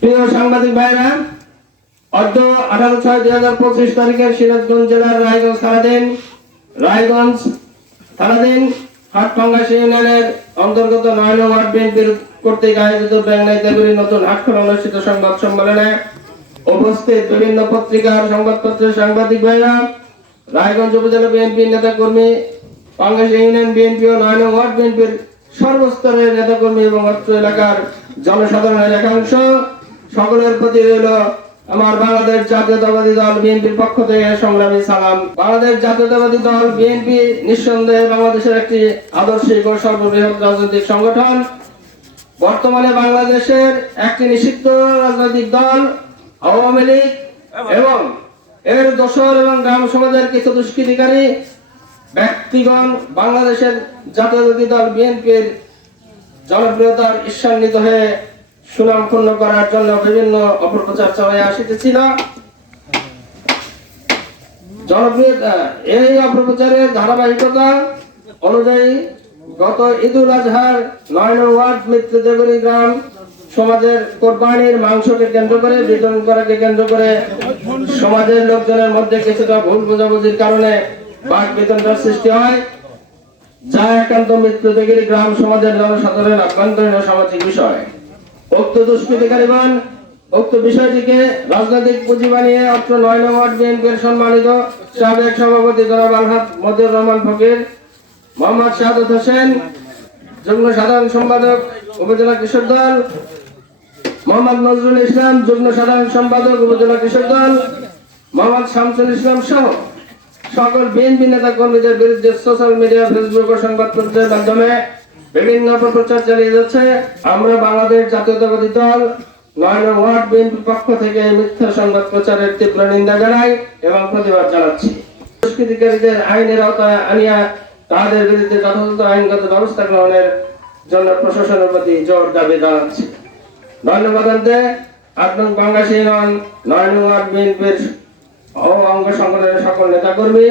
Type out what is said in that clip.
প্রিয় সাংবাদিক ভাইরা অদ্য আঠারো ছয় দুই হাজার পঁচিশ তারিখে সিরাজগঞ্জ জেলার রায়গঞ্জ রায়গঞ্জ ইউনিয়নের অন্তর্গত নয় নং ওয়ার্ড বিএনপির কর্তৃক আয়োজিত নতুন অনুষ্ঠিত সংবাদ সম্মেলনে উপস্থিত বিভিন্ন পত্রিকার সংবাদপত্রের সাংবাদিক ভাইরা, রায়গঞ্জ উপজেলা বিএনপি নেতা কর্মী বাংলাদেশ ইউনিয়ন বিএনপি ও নয় নং ওয়ার্ড বিএনপির সর্বস্তরের নেতাকর্মী এবং অত্র এলাকার জনসাধারণের একাংশ। সকলের প্রতি রইল আমার বাংলাদেশ জাতীয়তাবাদী দল বিএনপির পক্ষ থেকে সংগ্রামী সালাম। বাংলাদেশ জাতীয়তাবাদী দল বিএনপি নিঃসন্দেহে বাংলাদেশের একটি আদর্শিক ও সর্ববৃহৎ রাজনৈতিক সংগঠন। বর্তমানে বাংলাদেশের একটি নিষিদ্ধ রাজনৈতিক দল আওয়ামী লীগ এবং এর দোসর এবং গ্রাম সমাজের কিছু দুষ্কৃতিকারী ব্যক্তিগণ বাংলাদেশের জাতীয়তাবাদী দল বিএনপির জনপ্রিয়তার ঈর্ষান্বিত হয়ে সুনাম ক্ষুণ্ণ করার জন্য বিভিন্ন অপপ্রচার চালিয়ে আসিতেছিল জনপ্রিয়তা এই অপপ্রচারের ধারাবাহিকতা অনুযায়ী গত ঈদুল আজহার নয় ওয়ার্ড মৃত্যুদেবরী গ্রাম সমাজের কোরবানির মাংসকে কেন্দ্র করে, বিতরণ করাকে কেন্দ্র করে সমাজের লোকজনের মধ্যে কিছুটা ভুল বোঝাবুঝির কারণে বাক বিতরণের সৃষ্টি হয়। যা একান্ত মৃত্যুদেগিরি গ্রাম সমাজের জনসাধারণের আভ্যন্তরীণ সামাজিক বিষয়। উক্ত দুষ্কৃতিকারীগণ, উক্ত বিষয়টিকে রাজনৈতিক পুঁজি বানিয়ে অত্র নয় নং ওয়ার্ড বিএনপির সম্মানিত সাবেক সভাপতি জনাব আলহাদ মজিউর রহমান ফকির, মোহাম্মদ শাহাদত হোসেন, যুগ্ম সাধারণ সম্পাদক উপজেলা কৃষক দল, মোহাম্মদ নজরুল ইসলাম, যুগ্ম সাধারণ সম্পাদক উপজেলা কৃষক দল, মোহাম্মদ শামসুল ইসলাম সহ সকল বিএনপি নেতা কর্মীদের বিরুদ্ধে সোশ্যাল মিডিয়া ফেসবুক ও সংবাদপত্রের মাধ্যমে বিভিন্ন প্রচার চালিয়ে যাচ্ছে। আমরা বাংলাদেশ জাতীয়তাবাদী দল নয় ওয়ার্ড বিএনপির পক্ষ থেকে মিথ্যা সংবাদ প্রচারের তীব্র নিন্দা জানাই এবং প্রতিবাদ জানাচ্ছি। দুষ্কৃতিকারীদের আইনের আওতায় আনিয়া তাদের বিরুদ্ধে যথাযথ আইনগত ব্যবস্থা গ্রহণের জন্য প্রশাসনের প্রতি জোর দাবি জানাচ্ছি। ধন্যবাদ আনতে আপনার বাংলাদেশী নন নয় ওয়ার্ড বিএনপির অঙ্গ সংগঠনের সকল নেতাকর্মী